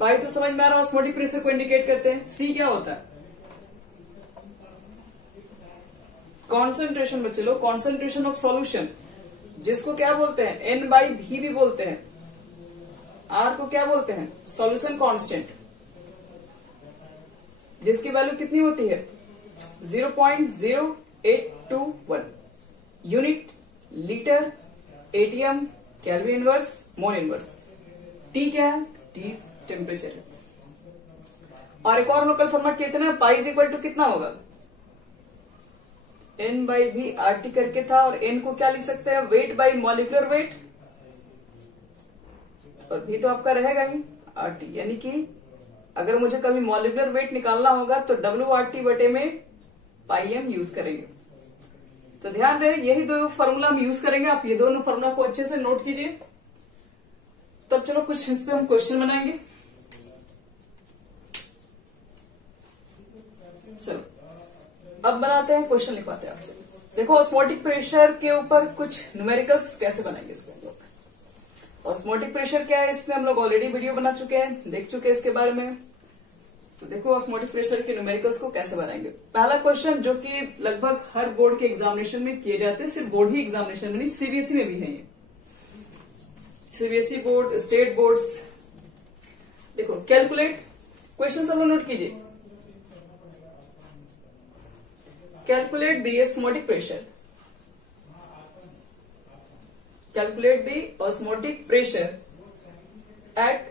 पाई तो समझ में आ रहा है, ऑस्मोटिक प्रेशर को इंडिकेट करते हैं। सी क्या होता है? कॉन्सेंट्रेशन बच्चे लोग, कॉन्सेंट्रेशन ऑफ सॉल्यूशन, जिसको क्या बोलते हैं? एन बाई भी भी बोलते हैं। आर को क्या बोलते हैं? सॉल्यूशन कांस्टेंट, जिसकी वैल्यू कितनी होती है? 0.0821 unit, litre, ATM, kelvin inverse, mole inverse. T क्या है? टी टेम्परेचर है। और एक और लोकल फॉर्मूला कितना है? पाई इज इक्वल टू कितना होगा? एन बाई भी आर टी करके था, और एन को क्या लिख सकते हैं? वेट बाई मॉलिक्यूलर वेट, और भी तो आपका रहेगा ही आर टी, यानी कि अगर मुझे कभी मॉलिक्यूलर वेट निकालना होगा तो डब्ल्यू आर टी बटे में पाई एम यूज करेंगे। तो ध्यान रहे, यही दो फॉर्मूला हम यूज करेंगे। आप ये दोनों फॉर्मूला को अच्छे से नोट कीजिए। तब चलो कुछ इस पे हम क्वेश्चन बनाएंगे। चलो अब बनाते हैं, क्वेश्चन लिखवाते हैं आपसे। देखो ऑस्मोटिक प्रेशर के ऊपर कुछ न्यूमेरिकल्स कैसे बनाएंगे इसको हम लोग। ऑस्मोटिक प्रेशर क्या है, इसमें हम लोग ऑलरेडी वीडियो बना चुके हैं, देख चुके हैं इसके बारे में। तो देखो ऑस्मोटिक प्रेशर के न्यूमेरिकल्स को कैसे बनाएंगे। पहला क्वेश्चन जो कि लगभग हर बोर्ड के एग्जामिनेशन में किए जाते हैं, सिर्फ बोर्ड ही एग्जामिनेशन में नहीं, सीबीएसई में भी है ये। CBSE board, state boards. देखो कैलकुलेट, क्वेश्चन सब लोग नोट कीजिए। Calculate the osmotic pressure, calculate the osmotic pressure at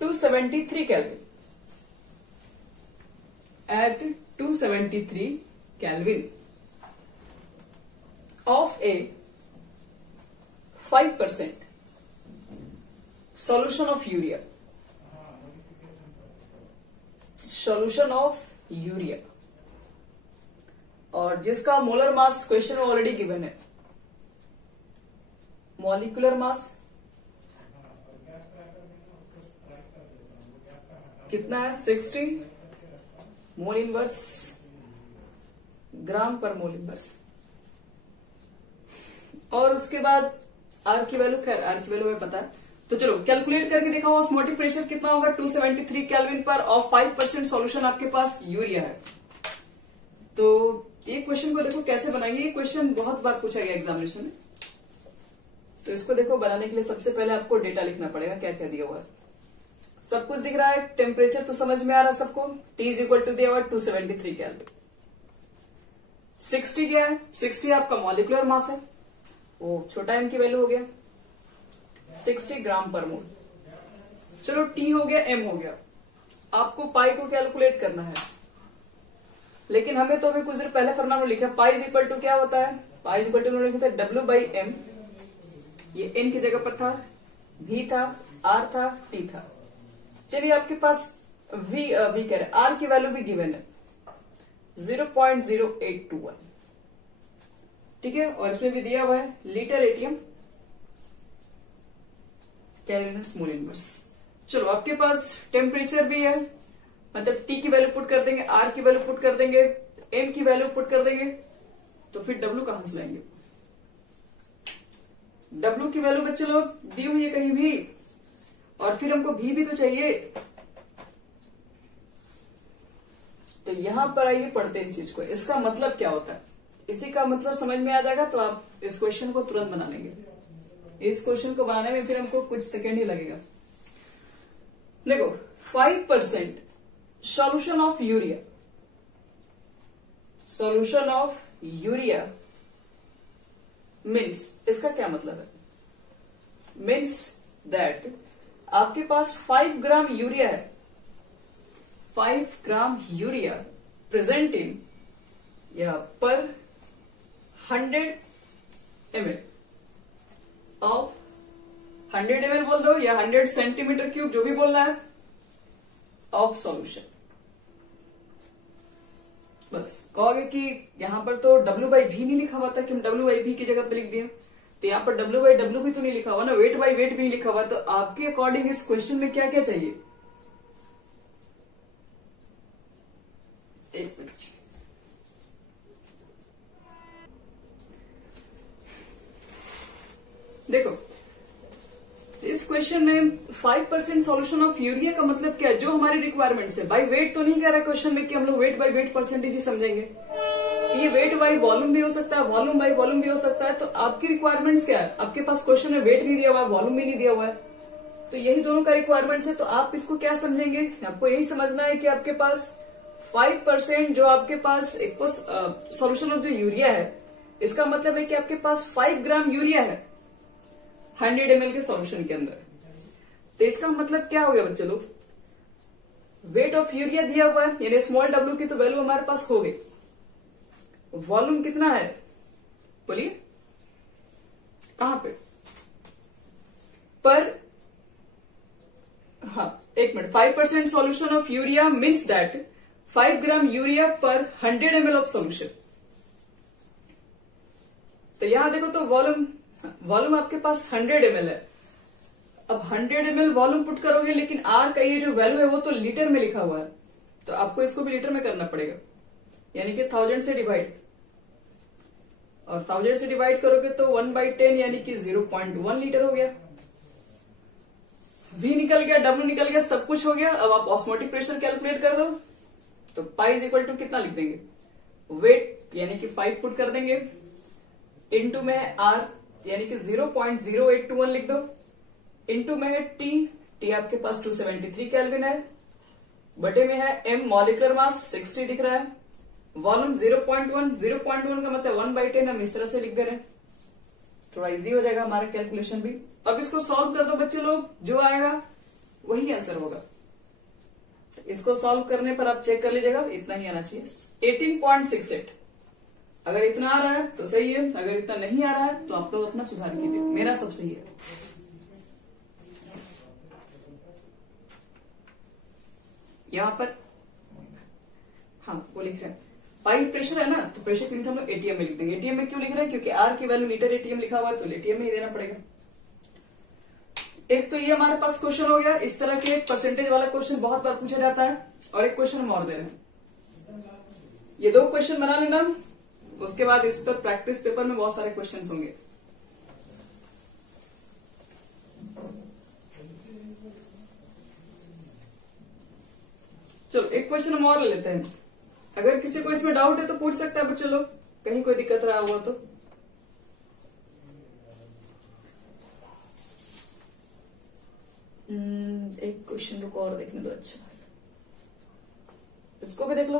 273 Kelvin. At 273 Kelvin of a 5% solution of urea. Solution of urea, और जिसका मोलर मास क्वेश्चन में ऑलरेडी गिवन है। Molecular mass कितना है? 60 मोल इनवर्स ग्राम पर मोल इनवर्स। और उसके बाद आर की वैल्यू, खैर आर की वैल्यू हमें पता है। तो चलो कैलकुलेट करके देखा, ऑस्मोटिक प्रेशर कितना होगा? 273 केल्विन पर, और 5% सॉल्यूशन आपके पास यूरिया है। तो ये क्वेश्चन को देखो कैसे बनाएंगे। ये क्वेश्चन बहुत बार पूछा गया एग्जामिनेशन में। तो इसको देखो बनाने के लिए सबसे पहले आपको डेटा लिखना पड़ेगा, क्या क्या दिया हुआ है। सब कुछ दिख रहा है, टेम्परेचर तो समझ में आ रहा है सबको। T इज इक्वल टू दिया हुआ 273 केल्विन। 60 क्या है? 60 आपका मॉलिक्यूलर मास है, वो छोटा m की वैल्यू हो गया 60 ग्राम पर मोल। चलो T हो गया, m हो गया। आपको पाई को कैलकुलेट करना है, लेकिन हमें तो अभी कुछ देर पहले फॉर्मूला में लिखा पाई इज इक्वल टू क्या होता है? पाई इज इक्वल टू लिखा था W बाई एम। ये n की जगह पर था, v था, r था, t था। चलिए आपके पास v कह रहे r की वैल्यू भी गिवन है 0.0821, ठीक है। और इसमें भी दिया हुआ है litre, ATM, kelvin mole inverse. चलो आपके पास टेम्परेचर भी है, मतलब t की वैल्यू पुट कर देंगे, r की वैल्यू पुट कर देंगे, m की वैल्यू पुट कर देंगे, तो फिर w कहां से लाएंगे? W की वैल्यू बच्चे लोग दी हुई है कहीं भी, और फिर हमको V भी तो चाहिए। तो यहां पर आइए पढ़ते हैं इस चीज को। इसका मतलब क्या होता है, इसी का मतलब समझ में आ जाएगा तो आप इस क्वेश्चन को तुरंत बना लेंगे। इस क्वेश्चन को बनाने में फिर हमको कुछ सेकेंड ही लगेगा। देखो 5% solution of urea, solution of urea means, इसका क्या मतलब है? मीन्स दैट आपके पास 5 ग्राम यूरिया है, 5 ग्राम यूरिया प्रेजेंट इन या पर 100 ml ऑफ 100 ml बोल दो या 100 सेंटीमीटर क्यूब, जो भी बोलना है, ऑफ सॉल्यूशन। बस कहोगे कि यहां पर तो W बाई भी नहीं लिखा हुआ था कि हम W बाई भी की जगह पे लिख दिए, तो यहां पर W बाई W भी तो नहीं लिखा हुआ ना, वेट बाई वेट भी नहीं लिखा हुआ। तो आपके अकॉर्डिंग इस क्वेश्चन में क्या क्या चाहिए? एक मिनट, देखो इस क्वेश्चन में 5% सॉल्यूशन ऑफ यूरिया का मतलब क्या है, जो हमारी रिक्वायरमेंट्स है। बाई वेट तो नहीं कह रहा क्वेश्चन में कि हम लोग वेट बाई वेट परसेंटेज ही समझेंगे, ये वेट बाई वॉल्यूम भी हो सकता है, वॉल्यूम बाई वॉल्यूम भी हो सकता है। तो आपकी रिक्वायरमेंट्स क्या है, आपके पास क्वेश्चन में वेट नहीं दिया हुआ है, वॉल्यूम भी नहीं दिया हुआ है, तो यही दोनों का रिक्वायरमेंट्स है। तो आप इसको क्या समझेंगे, आपको यही समझना है कि आपके पास 5% जो आपके पास एक सॉल्यूशन ऑफ जो यूरिया है, इसका मतलब है कि आपके पास 5 ग्राम यूरिया है 100 ml के सॉल्यूशन के अंदर। तो इसका मतलब क्या हो गया बच्चे लोग, वेट ऑफ यूरिया दिया हुआ है, यानी स्मॉल w की तो वैल्यू हमारे पास हो गई। वॉल्यूम कितना है बोलिए, कहां पे पर, हाँ एक minute, 5% solution of urea means that 5 gram urea पर 100 ml ऑफ सॉल्यूशन। तो यहां देखो तो वॉल्यूम आपके पास 100 ml है। अब 100 ml वॉल्यूम पुट करोगे, लेकिन आर का ये जो वैल्यू है वो तो लीटर में लिखा हुआ है, तो आपको इसको भी लीटर में करना पड़ेगा, यानी कि 1000 से डिवाइड, और 1000 से डिवाइड करोगे तो 1/10 यानी कि 0.1 लीटर हो गया। V निकल गया, W निकल गया, सब कुछ हो गया। अब आप ऑस्मोटिक प्रेशर कैलकुलेट कर दो, तो पाई इज इक्वल टू कितना लिख देंगे, वेट यानी कि 5 पुट कर देंगे, इनटू में है R यानी कि 0.0821 लिख दो, इनटू में है T आपके पास 273 केल्विन है, बटे में है M मॉलिक्यूलर मास 60 दिख रहा है, वॉल्यूम 0.1 का मतलब 1/10 हम इस तरह से लिख दे रहे हैं, थोड़ा इजी हो जाएगा हमारा कैलकुलेशन भी। अब इसको सॉल्व कर दो बच्चे लोग, जो आएगा वही आंसर होगा। इसको सॉल्व करने पर आप चेक कर लीजिएगा, इतना ही आना चाहिए 18.68। अगर इतना आ रहा है तो सही है, अगर इतना नहीं आ रहा है तो आप लोग अपना सुधार कीजिए, मेरा सब सही है। यहां पर हाँ वो लिख रहे हैं पाई प्रेशर है ना, तो प्रेशर यूनिट हम लोग एटीएम में लिख देंगे। एटीएम में क्यों लिख रहे हैं, क्योंकि आर की वैल्यू लीटर एटीएम लिखा हुआ है, तो एटीएम में ही देना पड़ेगा। एक तो ये हमारे पास क्वेश्चन हो गया, इस तरह के एक परसेंटेज वाला क्वेश्चन बहुत बार पूछा जाता है, और एक क्वेश्चन हम और दे रहे हैं। ये 2 क्वेश्चन बना लेना, उसके बाद इस पर प्रैक्टिस पेपर में बहुत सारे क्वेश्चन होंगे। चलो एक क्वेश्चन हम और ले लेते हैं, अगर किसी को इसमें डाउट है तो पूछ सकता है बच्चों लोग, कहीं कोई दिक्कत रहा हुआ तो। एक क्वेश्चन रुको और देखने दो, अच्छा इसको भी देख लो।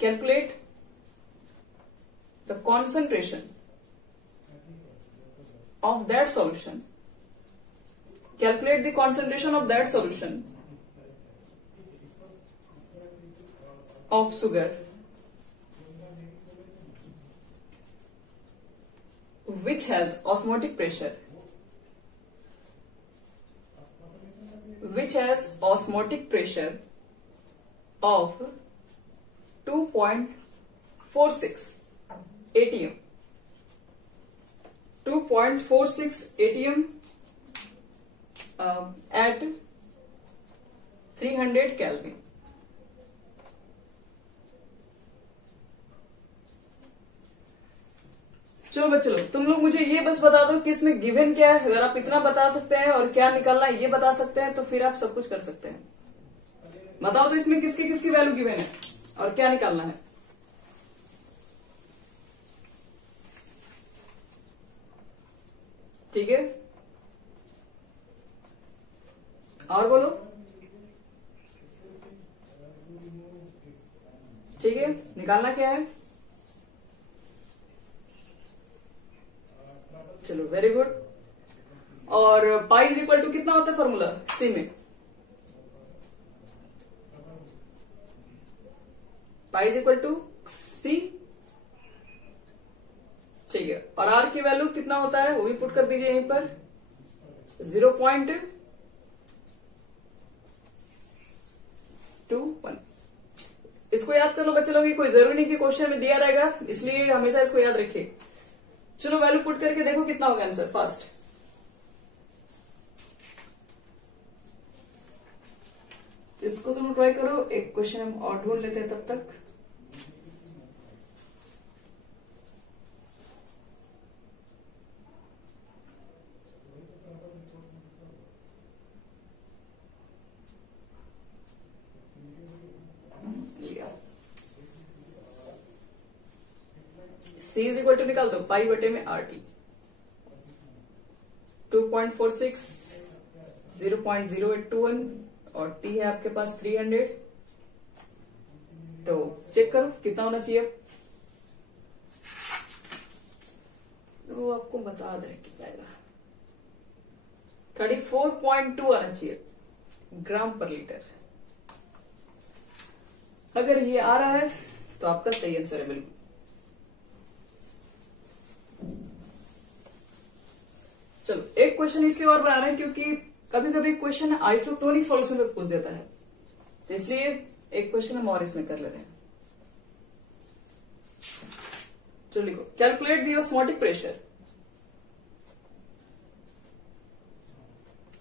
Calculate the concentration of that solution, calculate the concentration of that solution of sugar which has osmotic pressure of 2.46 atm 2.46 atm at 300 Kelvin। चलो बच्चे लोग, तुम लोग मुझे ये बस बता दो कि इसमें गिवन क्या है। अगर आप इतना बता सकते हैं और क्या निकालना है ये बता सकते हैं, तो फिर आप सब कुछ कर सकते हैं। बताओ तो इसमें किसकी किसकी वैल्यू गिवन है और क्या निकालना है। ठीक है, और बोलो। ठीक है, निकालना क्या है। चलो वेरी गुड। और पाई इज इक्वल टू कितना होता है फॉर्मूला सी में, पाई इज इक्वल टू सी। ठीक है, और आर की वैल्यू कितना होता है वो भी पुट कर दीजिए यहीं पर 0.21। इसको याद कर लो बच्चे लोग, कोई जरूरी नहीं कि क्वेश्चन में दिया रहेगा, इसलिए हमेशा इसको याद रखिए। चलो वैल्यू पुट करके देखो कितना होगा आंसर फास्ट। इसको तुम ट्राई करो, एक क्वेश्चन हम और ढूंढ लेते हैं तब तक। C इज इक्वल टू निकाल दो पाई बटे में RT 2.46 0.0821 और T है आपके पास 300। तो चेक करो कितना होना चाहिए, वो आपको बता दे कितना आएगा। 34.2 आना चाहिए ग्राम पर लीटर। अगर ये आ रहा है तो आपका सही आंसर है बिल्कुल। चलो एक क्वेश्चन इसलिए और बना रहे हैं क्योंकि कभी कभी क्वेश्चन आइसोटोनिक सॉल्यूशन में पूछ देता है, तो इसलिए एक क्वेश्चन हम और इसमें कर ले रहे हैं। चलो लिखो, calculate the osmotic pressure.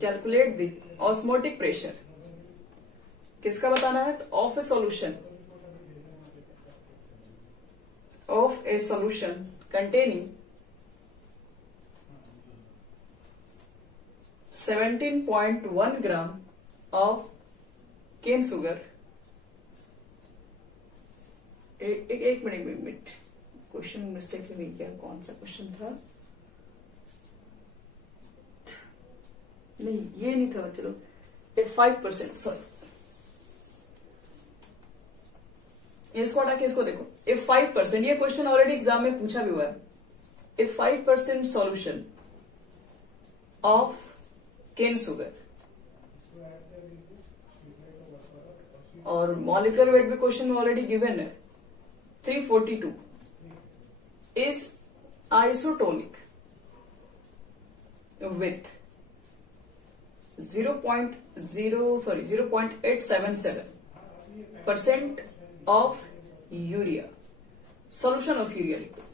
Calculate the osmotic pressure किसका बताना है, तो of a solution containing 17.1 gram of cane sugar. एक मिनट क्वेश्चन मिस्टेक नहीं किया, कौन सा क्वेश्चन था, नहीं ये नहीं था। चलो 5%, सॉरी इसको हटा के इसको देखो। इफ 5%, ये क्वेश्चन ऑलरेडी एग्जाम में पूछा भी हुआ है। If 5% solution of cane sugar, और मॉलिक्यूलर वेट भी क्वेश्चन में ऑलरेडी गिवन है 342, is isotonic with 0.877% of urea, solution of urea liquid।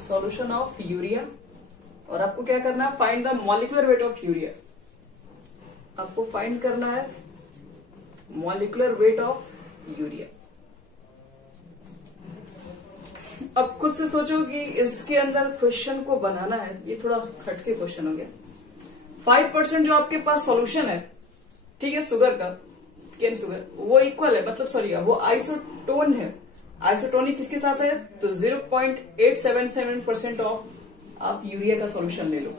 solution of urea, और आपको क्या करना है, find the molecular weight of urea. आपको फाइंड करना है मॉलिक्यूलर वेट ऑफ यूरिया। अब खुद से सोचो कि इसके अंदर क्वेश्चन को बनाना है, ये थोड़ा खटके क्वेश्चन हो गया। 5% जो आपके पास सॉल्यूशन है, ठीक है, शुगर का, केन शुगर, वो इक्वल है, मतलब सॉरी वो आइसोटोन है। आइसोटोनिक किसके साथ है, तो 0.877% ऑफ आप यूरिया का सॉल्यूशन ले लो।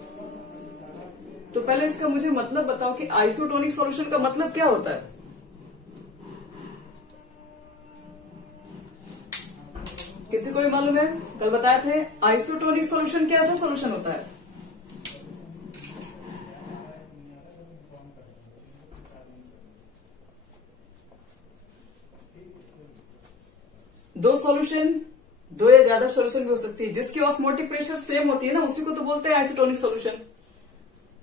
तो पहले इसका मुझे मतलब बताओ कि आइसोटोनिक सॉल्यूशन का मतलब क्या होता है। किसी को भी मालूम है, कल बताए थे आइसोटोनिक सॉल्यूशन कैसा सॉल्यूशन होता है। दो सॉल्यूशन, दो या ज्यादा सॉल्यूशन भी हो सकती है, जिसकी ऑस्मोटिक प्रेशर सेम होती है ना, उसी को तो बोलते हैं आइसोटोनिक सॉल्यूशन।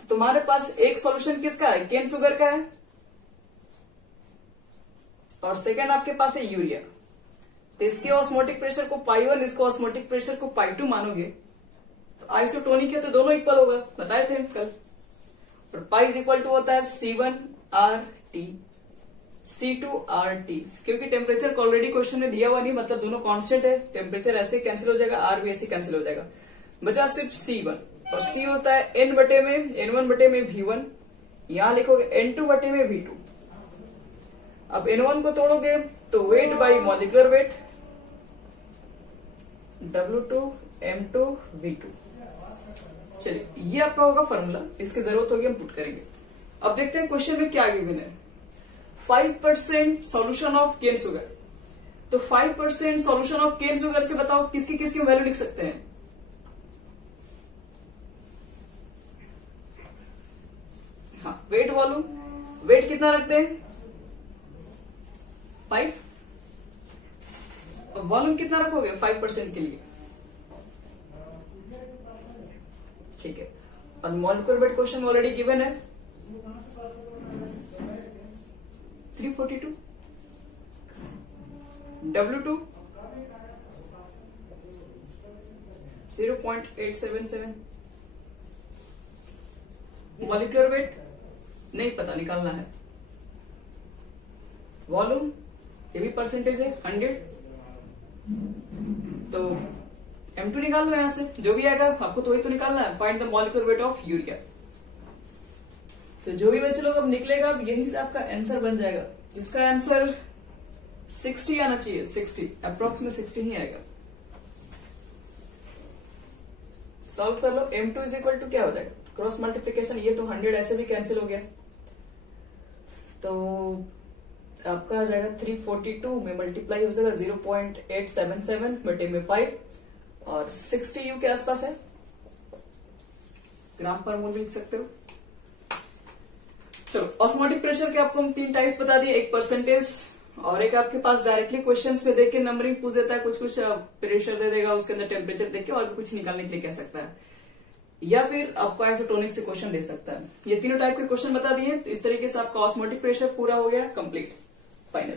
तो तुम्हारे पास एक सॉल्यूशन किसका है, केन शुगर का है, और सेकंड आपके पास है यूरिया। तो इसके ऑस्मोटिक प्रेशर को पाई1, इसको ऑस्मोटिक प्रेशर को पाई2 मानोगे तो आइसोटोनिक है, तो दोनों इक्वल होगा, बताए थे कल। और पाई इज इक्वल टू होता है C1RT C2RT, क्योंकि टेम्परेचर को ऑलरेडी क्वेश्चन में दिया हुआ नहीं, मतलब दोनों कांस्टेंट है, टेम्परेचर ऐसे कैंसिल हो जाएगा, R भी ऐसे कैंसिल हो जाएगा, बचा सिर्फ C1। और C होता है N1 बटे में V1, यहां लिखोगे N2 बटे में V2। अब N1 को तोड़ोगे तो weight by molecular weight W2 M2 V2। चलिए ये आपका होगा फॉर्मूला, इसकी जरूरत होगी हम पुट करेंगे। अब देखते हैं क्वेश्चन में क्या गिवन है। 5% सॉल्यूशन ऑफ केन शुगर, तो 5% सॉल्यूशन ऑफ केन शुगर से बताओ किसकी किसकी वैल्यू लिख सकते हैं। हाँ, वेट वॉल्यूम, वेट कितना रखते हैं 5, वॉल्यूम कितना रखोगे 5% के लिए, ठीक है। और molecular wait question already given है 342, W2 0.877, मॉलिक्यूलर वेट नहीं पता, निकालना है। वॉल्यूम ये भी परसेंटेज है 100, तो M2 निकाल लो यहां से, जो भी आएगा आपको तो वही तो निकालना है। Find the molecular weight of urea, तो जो भी बच्चे लोग अब निकलेगा, अब यही से आपका आंसर बन जाएगा, जिसका आंसर 60 आना चाहिए, 60 अप्रोक्स में 60 ही आएगा। सॉल्व कर लो। m2 इज इक्वल टू क्या हो जाएगा, क्रॉस मल्टीप्लीकेशन, ये तो 100 ऐसे भी कैंसिल हो गया, तो आपका आ जाएगा 342 में मल्टीप्लाई हो जाएगा 0.877 बटे में 5 और 60 यू के आसपास है, ग्राम पर मोल भी लिख सकते हो। चलो ऑस्मोटिक प्रेशर के आपको हम 3 टाइप्स बता दिए, एक परसेंटेज और एक आपके पास डायरेक्टली क्वेश्चंस में देख के नंबरिंग पूछ देता है, कुछ कुछ प्रेशर दे देगा, उसके अंदर टेम्परेचर देख के और भी कुछ निकालने के लिए कह सकता है, या फिर आपको आइसोटोनिक से क्वेश्चन दे सकता है। ये तीनों टाइप के क्वेश्चन बता दिए, तो इस तरीके से आपका ऑस्मोटिक प्रेशर पूरा हो गया, कंप्लीट, फाइनल।